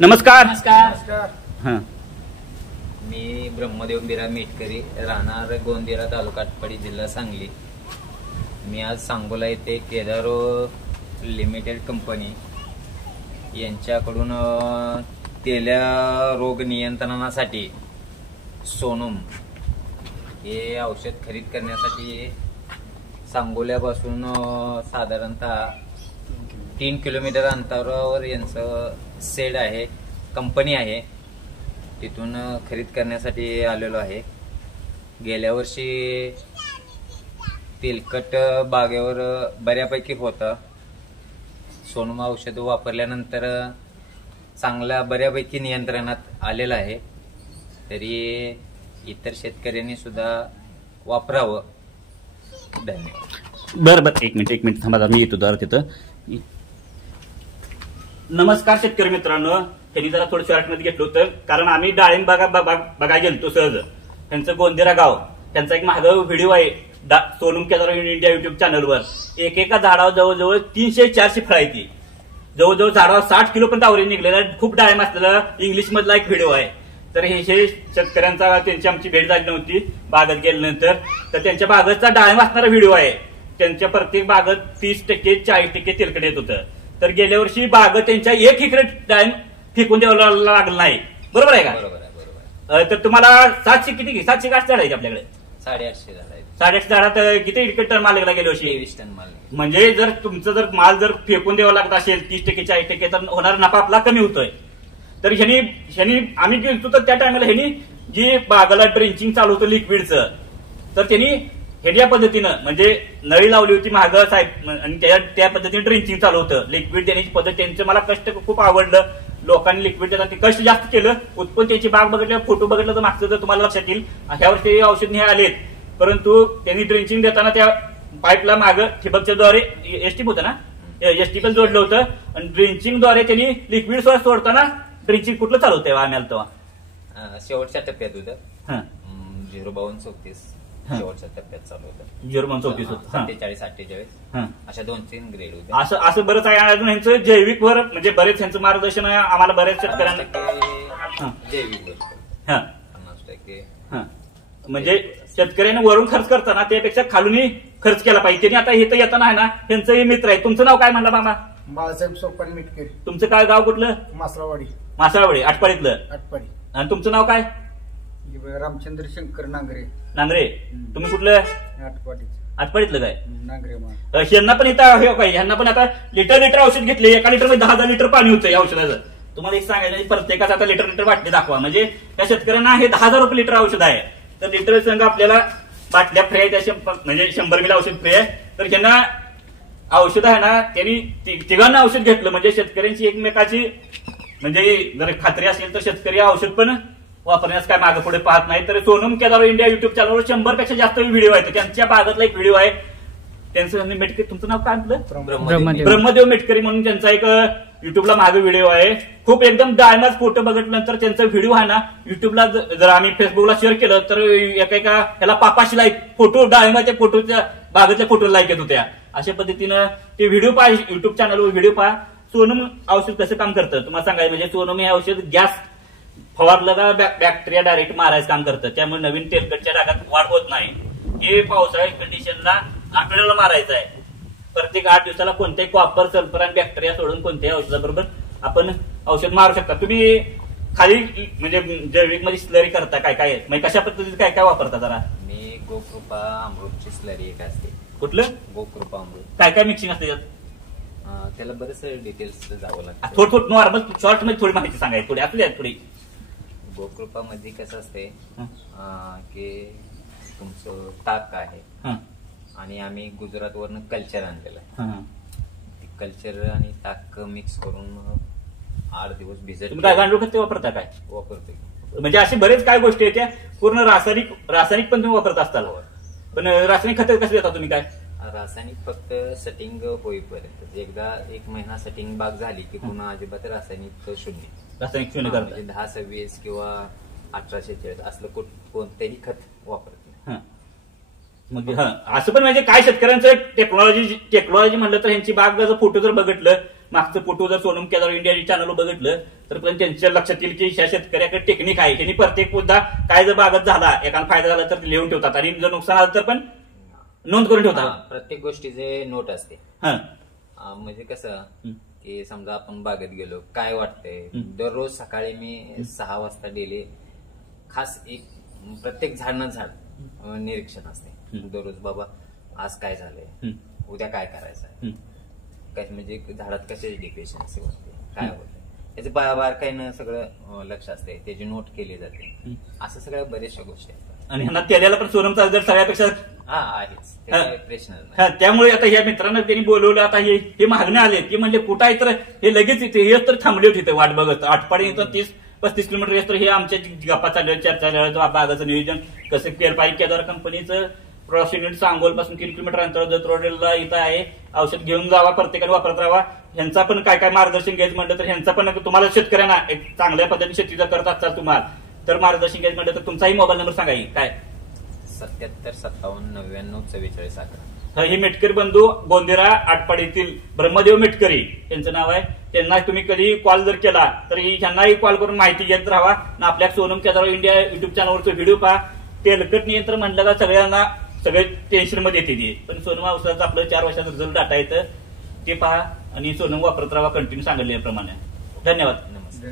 नमस्कार. नमस्कार. हां, मी ब्रह्मदेव बिरा मेटकरी, राहणार गोंदिरा तालुका आटपाडी, जिल्हा सांगली. मी आज सांगोला येथे केदारो लिमिटेड कंपनी यांच्याकडून तेल्या रोग नियंत्रणासाठी सोनम हे औषध खरेदी करण्यासाठी सांगोल्यापासून साधारणतः 3 किलोमीटर अंतरावर यांचं सेड आहे, कंपनी आहे. तिथून खरेदी करण्यासाठी आलेलो आहे. गेल्या वर्षी तेलकट बागेवर बऱ्यापैकी होतं. सोनम औषध वापरल्यानंतर चांगल्या बऱ्यापैकी नियंत्रणात आलेलं आहे. तरी इतर शेतकऱ्यांनी सुद्धा वापरावं. धन्यवाद. बरं एक मिनिट थांबा, मी येतो जरा तिथं. नमस्कार शेतकरी मित्रांनो. त्यांनी जरा थोडं शॉर्टमध्ये घेतलं होतं, कारण आम्ही डाळिंब बघायला गेलतो सहज. त्यांचं गोंदिरा गाव, त्यांचा एक माझा व्हिडिओ आहे सोनम केदार इंडिया युट्यूब चॅनलवर. एका झाडावर जवळजवळ 300-400 फळं आहे ती. जवळजवळ झाडावर 60 किलो पर्यंत आवरेज निघलेला, खूप डाळिंब असलेला इंग्लिश मधला एक व्हिडिओ आहे. तर हे शेतकऱ्यांचा त्यांची आमची भेट झाली नव्हती बागेत गेल्यानंतर. तर त्यांच्या बागेचा डाळिंब असणारा व्हिडिओ आहे. त्यांच्या प्रत्येक बागेत 30% 40% तेलकट येत होतं. तर गेल्या वर्षी बाग त्यांच्या 1 एकर डाळिंब फेकून द्यावं लागलं नाही. बरोबर आहे का? बरोबर. तर तुम्हाला 700 किती 700 गाठ झाड आहे आपल्याकडे? 850 झाड आहेत. 850 झाडात किती टन माल गेला गेल्या वर्षी? 23 टन माल. म्हणजे जर तुमचं जर माल जर फेकून द्यावा लागत असेल 30% 40%, तर होणारा नफा आपला कमी होतोय. तर ह्यांनी आम्ही गेलो तर त्या टायमाला ह्यांनी जी बागाला ड्रेंचिंग चालू होतं लिक्विडचं, तर त्यांनी या पद्धतीनं म्हणजे नळी लावली होती महाग साहेब, आणि त्या पद्धतीने ड्रेंचिंग चालू होतं. लिक्विड देण्याची पद्धत त्यांचं मला कष्ट खूप आवडलं. लोकांनी लिक्विड देतात, कष्ट जास्त केलं. उत्पन्न त्याची बाग बघितलं, फोटो बघितलं तर मागचं तर तुम्हाला लक्षात येईल. ह्या वर्षी औषध नाही आलेत, परंतु त्यांनी ड्रेंचिंग देताना त्या पाईपला मागं ठिबकच्या द्वारे एसटी होतं ना, एसटी पण जोडलं होतं. आणि ड्रेंचिंग द्वारे त्यांनी लिक्विड सोडताना ड्रेंचिंग कुठलं चालू होतं आम्हाला तेव्हा? शेवटच्या टप्प्यात होतं. 052-34 शेवटच्या टप्प्यात चालू होतं. 034 47-48 अशा 2-3 ग्रेड होते. असं बरंच आहे. अजून यांचं जैविक वर म्हणजे बरेच यांचं मार्गदर्शन आहे आम्हाला बऱ्याच शेतकऱ्यांना. जैविक 50%. म्हणजे शेतकऱ्यांनी वरून खर्च करताना त्यापेक्षा खालूनही खर्च केला पाहिजे. त्यांनी आता इथं येताना आहे ना, त्यांचंही मित्र आहे. तुमचं नाव काय म्हणला मामा? बाळासाहेब सोपान मेटकरी. तुमचं काय गाव कुठलं? मासळवाडी आटपाडीतलं. आणि तुमचं नाव काय? रामचंद्र शंकर नांगरे. नांगरे. तुम्ही कुठलं? आटपाडीतलं काय? नांगरे. यांना पण इथं काय, यांना पण आता लिटर औषध घेतले. एका लिटर मध्ये 10,000 लिटर पाणी होतं या औषधाचं. तुम्हाला एक सांगायचं, प्रत्येकाचं आता लिटर बाटली दाखवा. म्हणजे त्या शेतकऱ्यांना हे 10,000 रुपये लिटर औषध आहे. तर लिटर संघ आपल्याला बाटल्या फ्री आहे, त्या म्हणजे 100 मिली औषध फ्री आहे. तर त्यांना औषध आहे ना, त्यांनी तिघांना औषध घेतलं. म्हणजे शेतकऱ्यांची एकमेकाची म्हणजे जर खात्री असेल तर शेतकरी औषध पण वापरण्यास काय मागे पुढे पाहत नाही. तर सोनम केदार इंडिया युट्यूब चॅनलवर 100 पेक्षा जास्त व्हिडिओ आहेत. त्यांच्या बागातला एक व्हिडिओ आहे. त्यांचं मेटकरी. तुमचं नाव काय म्हटलं? ब्रह्मदेव मेटकरी म्हणून त्यांचा एक युट्यूबला मागे व्हिडिओ आहे. खूप एकदम डायमंड फोटो बघितल्यानंतर त्यांचा व्हिडिओ आहे ना, युट्यूबला जर आम्ही फेसबुकला शेअर केलं तर एका ह्याला पापाशी लाईक फोटो डाळिंबाच्या फोटोच्या बागेतल्या फोटो लाईक येत होत्या. अशा पद्धतीनं ते व्हिडिओ पहा, युट्यूब चॅनलवर व्हिडिओ पहा. सोनम औषध कसं काम करतं तुम्हाला सांगायचं. म्हणजे सोनम हे औषध गॅस फवारलं का बॅक्टेरिया डायरेक्ट मारायचं काम करतं. त्यामुळे नवीन तेलकटच्या डागात वाढ होत नाही. हे पावसाळी कंडिशनला आपल्याला मारायचं आहे. प्रत्येक 8 दिवसाला कोणत्याही कॉपर, सल्फर आणि बॅक्टेरिया सोडून कोणत्याही औषधाबरोबर आपण औषध मारू शकता. तुम्ही खाली म्हणजे जैविक मध्ये स्लरी करता काय काय, म्हणजे कशा पद्धतीने काय काय वापरता जरा? मी गोकृपा अमृतची स्लरी एक असते. कुठलं? गोकृपा अमृत. काय काय मिक्सिंग असते त्यात? त्याला बरेच डिटेल्स जावं लागतं. थोडं नॉर्मल शॉर्ट मध्ये थोडी माहिती सांगायची, थोडी असू द्या थोडी. गोकृपा मध्ये कसं असते की तुमचं ताक आहे आणि आम्ही गुजरात वरनं कल्चर आणलेलं. कल्चर आणि ताक मिक्स करून 8 दिवस भिजत. काय गांडूळ खत वापरता? काय वापरतो. म्हणजे अशी बरेच काय गोष्टी आहेत त्या पूर्ण रासायनिक पण तुम्ही वापरत असताल. पण रासायनिक खत कसं देता तुम्ही? काय रासायनिक फक्त सेटिंग होईपर्यंत. एकदा 1 महिना सेटिंग बाग झाली की पुन्हा अजिबात रासायनिक शून्य करता. म्हणजे 10-26 किंवा 18-46 असलं कोणतेही खत वापरत नाही. मग असं पण म्हणजे काय शेतकऱ्यांचं टेक्नॉलॉजी म्हणलं तर ह्यांची बाग जर फोटो जर बघितलं, मागचं फोटो जर सोनम केदार इंडिया चॅनलवर बघितलं तर पण त्यांच्या लक्षात येईल की ह्या शेतकऱ्याकडे टेक्निक आहे. त्यांनी प्रत्येक मुद्दा काय जर बागत झाला, एखादा फायदा झाला तर लिहून ठेवतात आणि जर नुकसान आलं तर पण नोंद करून ठेवतात. प्रत्येक गोष्टीचे नोट असते. म्हणजे कसं की समजा आपण बागेत गेलो, काय वाटतंय, दररोज सकाळी मी 6 वाजता डेली खास एक प्रत्येक झाड न झाड निरीक्षण असते दररोज. बाबा आज काय झालंय, उद्या काय करायचं, काय म्हणजे झाडात कशाची डिफिशियन्सी होते, काय होतं, त्याचे बारकाईनं सगळं लक्ष असते, त्याची नोट केली जाते. असं सगळ्या बऱ्याचशा गोष्टी असतात. आणि ह्यांना त्याला पण सोनमचा दर सगळ्यापेक्षा आहेच प्रश्न. त्यामुळे आता ह्या मित्रांना त्यांनी बोलवलं. आता हे मागणे आले की म्हणजे कुठं आहे, तर हे लगेच इथे हे तर थांबले होते इथे वाट बघत. आटपाडी 30-35 किलोमीटर येत. तर हे आमच्या गप्पा चालल्या, चर्चा झाल्या, बागाचं नियोजन कसं केलं पाहिजे. केदार कंपनीचं प्रोडक्शन युनिट सांगोल पासून 3 किलोमीटर अंतर जत रोडला इथं आहे. औषध घेऊन जावा, प्रत्येकाने वापरत राहावा. ह्यांचा पण काय काय मार्गदर्शन घ्यायचं म्हटलं तर ह्यांचा पण तुम्हाला शेतकऱ्यांना एक चांगल्या पद्धतीने शेतीचा करत असाल तुम्हाला तर मार्गदर्शन घ्यायचं म्हटलं तर तुमचाही मोबाईल नंबर सांगा काय. 7757994411. हे मेटकरी बंधू गोंदेरा आटपाडीतील ब्रह्मदेव मेटकरी त्यांचं नाव आहे. त्यांना तुम्ही कधी कॉल जर केला तर ह्यांनाही कॉल करून माहिती घेत राहा. आपल्या सोनम केदार इंडिया युट्यूब चॅनलवरचा व्हिडिओ पहा. तेलकट नियंत्रण म्हटलं का सगळ्यांना सगळे टेन्शन मध्ये येते. पण सोनम औषधाचं आपलं 4 वर्षाचा रिझल्ट डाटा येतं ते पहा आणि सोनम वापरत राहा कंटिन्यू सांगितल्याप्रमाणे. धन्यवाद. नमस्कार.